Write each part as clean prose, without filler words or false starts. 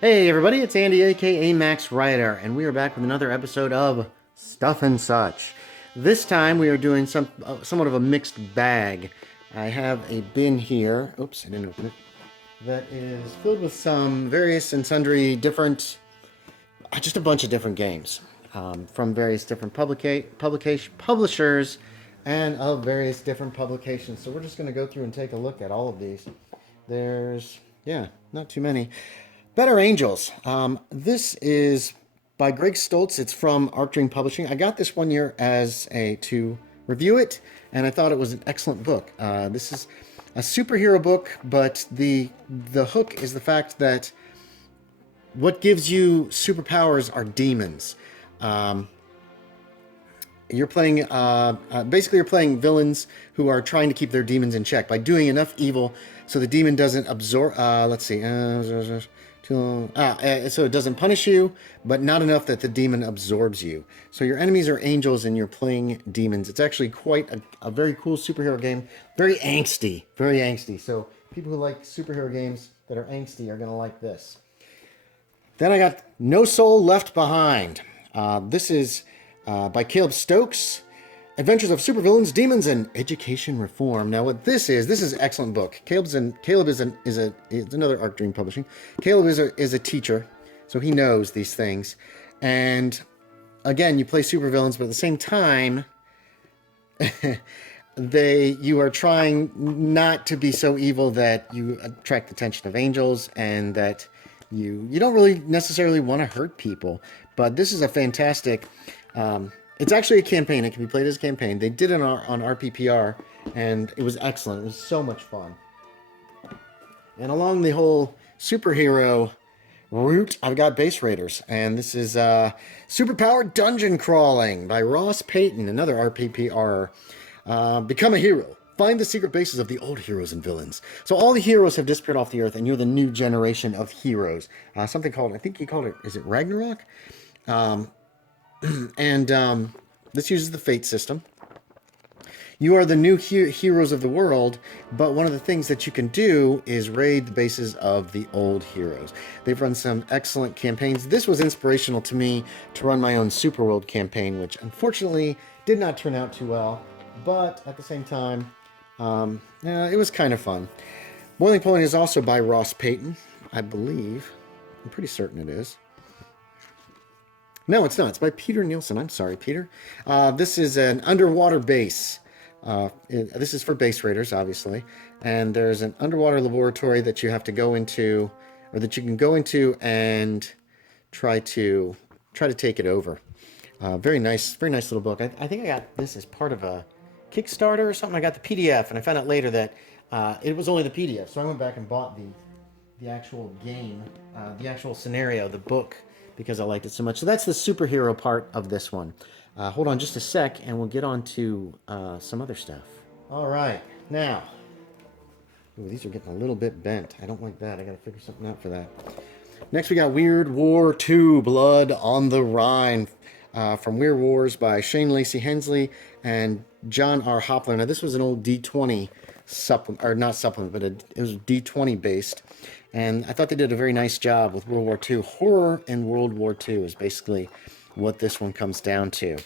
Hey everybody, it's Andy aka Max Ryder, and we are back with another episode of Stuff and Such. This time we are doing somewhat of a mixed bag. I have a bin here, oops, I didn't open it, that is filled with some various and sundry different, just a bunch of different games from various different publishers and of various different publications. So we're just going to go through and take a look at all of these. Yeah, not too many. Better Angels. This is by Greg Stoltz. It's from Arc Dream Publishing. I got this one year to review it, and I thought it was an excellent book. This is a superhero book, but the hook is the fact that what gives you superpowers are demons. You're playing basically you're playing villains who are trying to keep their demons in check by doing enough evil so the demon doesn't absorb. Let's see. So it doesn't punish you, but not enough that the demon absorbs you. So your enemies are angels and you're playing demons. It's actually quite a very cool superhero game. Very angsty. Very angsty. So people who like superhero games that are angsty are going to like this. Then I got No Soul Left Behind. This is by Caleb Stokes. Adventures of Supervillains, Demons, and Education Reform. Now, what this is an excellent book. Caleb is another Arc Dream Publishing. Caleb is a teacher, so he knows these things. And again, you play supervillains, but at the same time, you are trying not to be so evil that you attract the attention of angels, and that you don't really necessarily want to hurt people. But this is a fantastic. It's actually a campaign. It can be played as a campaign. They did it on RPPR, and it was excellent. It was so much fun. And along the whole superhero route, I've got Base Raiders. And this is Superpowered Dungeon Crawling by Ross Payton, another RPPR. Become a hero. Find the secret bases of the old heroes and villains. So all the heroes have disappeared off the earth, and you're the new generation of heroes. Something called, I think he called it, is it Ragnarok? And this uses the fate system. You are the new heroes of the world, but one of the things that you can do is raid the bases of the old heroes. They've run some excellent campaigns. This was inspirational to me to run my own Superworld campaign, which unfortunately did not turn out too well, but at the same time, it was kind of fun. Boiling Point is also by Ross Payton, I believe. I'm pretty certain it is. No, it's not. It's by Peter Nielsen. I'm sorry, Peter. This is an underwater base. This is for Base Raiders, obviously. And there's an underwater laboratory that you have to go into, or that you can go into and try to take it over. Very nice little book. I think I got this as part of a Kickstarter or something. I got the PDF, and I found out later that it was only the PDF. So I went back and bought the actual game, the actual scenario, the book, because I liked it so much. So that's the superhero part of this one. Hold on just a sec, and we'll get on to some other stuff. All right, now. Ooh, these are getting a little bit bent. I don't like that. I got to figure something out for that. Next, we got Weird War II, Blood on the Rhine, from Weird Wars by Shane Lacey Hensley and John R. Hopler. Now, this was an old D20 supplement, or not supplement, but it was D20 based. And I thought they did a very nice job with World War II. Horror in World War II is basically what this one comes down to.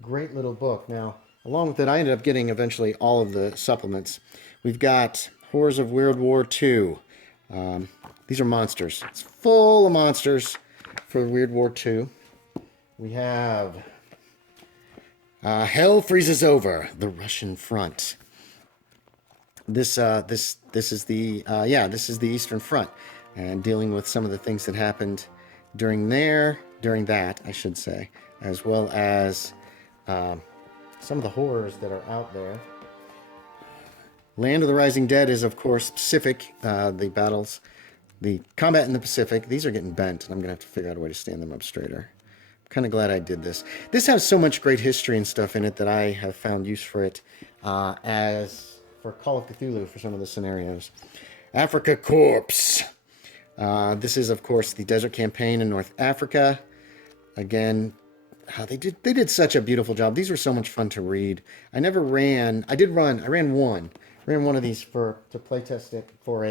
Great little book. Now, along with it, I ended up getting eventually all of the supplements. We've got Horrors of World War II. These are monsters. It's full of monsters for Weird War II. We have Hell Freezes Over, the Russian Front. This is the Eastern Front, and dealing with some of the things that happened during that, I should say, as well as some of the horrors that are out there. Land of the Rising Dead is, of course, Pacific. The combat in the Pacific. These are getting bent, and I'm gonna have to figure out a way to stand them up straighter. I'm kind of glad I did this. This has so much great history and stuff in it that I have found use for it as for Call of Cthulhu for some of the scenarios. Africa Corpse. This is, of course, the Desert Campaign in North Africa. Again, they did such a beautiful job. These were so much fun to read. I ran one of these to play test it for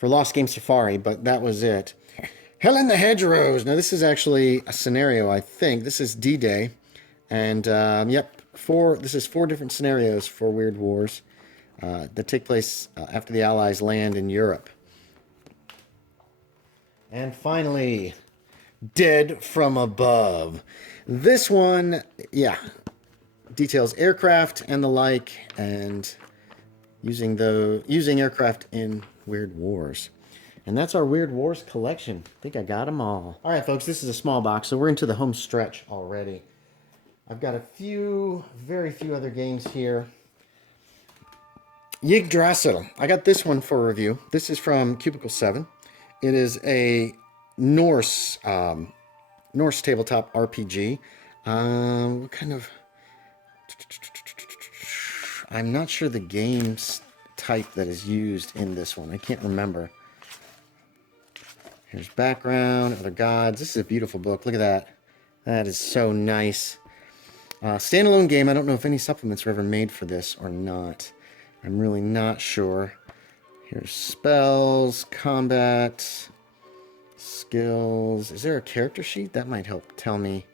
for Lost Game Safari, but that was it. Hell in the Hedgerows. Now, this is actually a scenario, I think. This is D-Day. And, yep, this is 4 different scenarios for Weird Wars that take place after the Allies land in Europe. And finally, Dead from Above. This one, yeah, details aircraft and the like, and using aircraft in Weird Wars. And that's our Weird Wars collection. I think I got them all. All right, folks, this is a small box, so we're into the home stretch already. I've got very few other games here. Yggdrasill. I got this one for review. This is from Cubicle 7. It is a Norse tabletop RPG. What kind of... I'm not sure the game's type that is used in this one. I can't remember. Here's background, other gods. This is a beautiful book. Look at that. That is so nice. Standalone game. I don't know if any supplements were ever made for this or not. I'm really not sure. Here's spells, combat, skills. Is there a character sheet? That might help tell me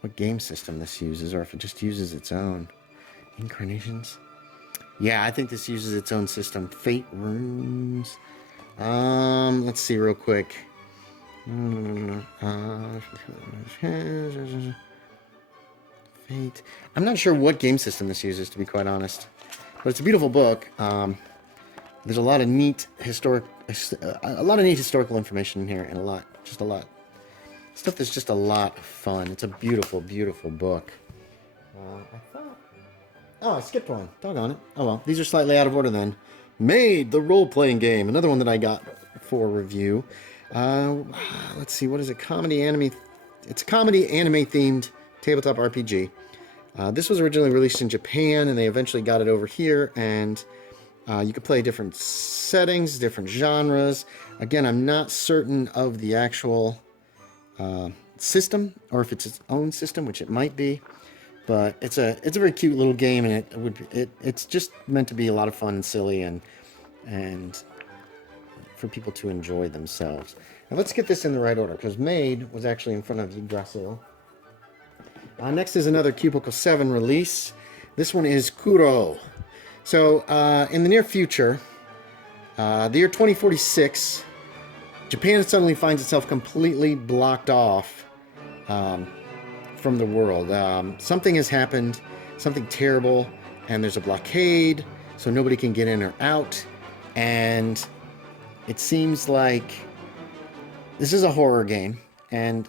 what game system this uses, or if it just uses its own. Incarnations? Yeah, I think this uses its own system. Fate runes. Let's see real quick. Fate. I'm not sure what game system this uses, to be quite honest. But it's a beautiful book. There's a lot of neat historical information in here, and a lot stuff that's just a lot of fun. It's a beautiful, beautiful book. I skipped one. Doggone it. Oh well, these are slightly out of order then. Maid, the role-playing game. Another one that I got for review. Let's see, what is it? It's a comedy anime themed tabletop RPG. This was originally released in Japan, and they eventually got it over here, and you could play different settings, different genres. Again, I'm not certain of the actual system, or if it's its own system, which it might be. But it's a very cute little game, and it's just meant to be a lot of fun and silly, and for people to enjoy themselves. Now let's get this in the right order, because Maid was actually in front of Yggdrasill. Next is another Cubicle 7 release. This one is Kuro. So in the near future, the year 2046, Japan suddenly finds itself completely blocked off from the world. Something has happened, something terrible, and there's a blockade, so nobody can get in or out. And it seems like this is a horror game, and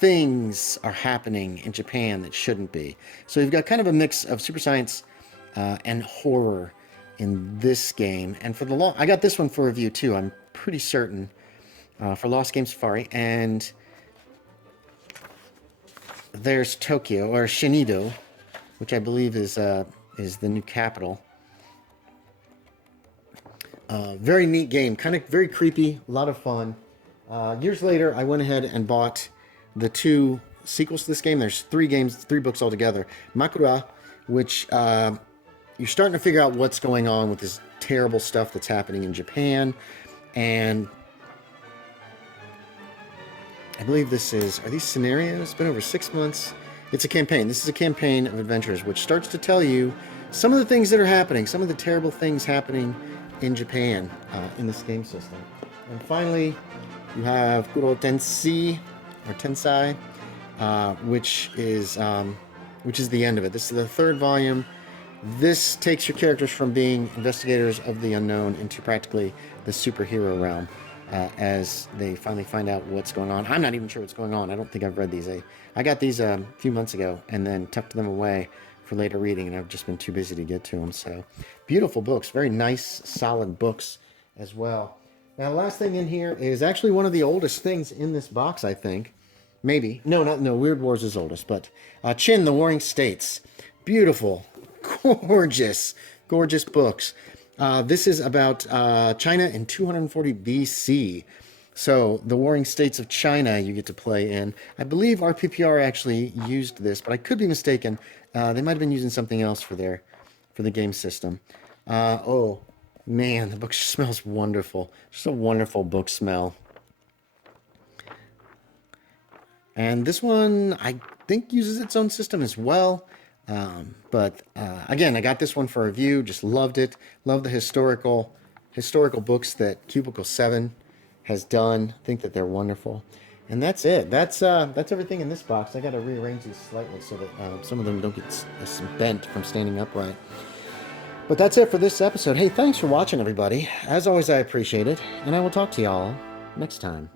things are happening in Japan that shouldn't be. So you've got kind of a mix of super science and horror in this game. And for I got this one for review too, I'm pretty certain, for Lost Game Safari. And there's Tokyo, or Shinido, which I believe is the new capital. Very neat game, kind of very creepy, a lot of fun. Years later, I went ahead and bought the 2 sequels to this game. There's 3 books altogether. Makura, which you're starting to figure out what's going on with this terrible stuff that's happening in Japan. And I believe are these scenarios? It's been over 6 months. It's a campaign. This is a campaign of adventures, which starts to tell you some of the things that are happening, some of the terrible things happening in Japan in this game system. And finally, you have Kuro Tensei, which is the end of it. This is the 3rd volume. This takes your characters from being investigators of the unknown into practically the superhero realm. As they finally find out what's going on. I'm not even sure what's going on. I don't think I've read these. I got these a few months ago and then tucked them away for later reading, and I've just been too busy to get to them. So, beautiful books. Very nice, solid books as well. Now, the last thing in here is actually one of the oldest things in this box, I think. Maybe. No, Weird Wars is oldest, but Qin, the Warring States. Beautiful, gorgeous books. This is about China in 240 BC. So, the Warring States of China you get to play in. I believe RPPR actually used this, but I could be mistaken. They might have been using something else for the game system. Man, the book smells wonderful. Just a wonderful book smell. And this one, I think, uses its own system as well. But again, I got this one for review. Just loved it. Love the historical books that Cubicle 7 has done. Think that they're wonderful. And that's it. That's everything in this box. I got to rearrange these slightly so that some of them don't get bent from standing upright. But that's it for this episode. Hey, thanks for watching, everybody. As always, I appreciate it, and I will talk to y'all next time.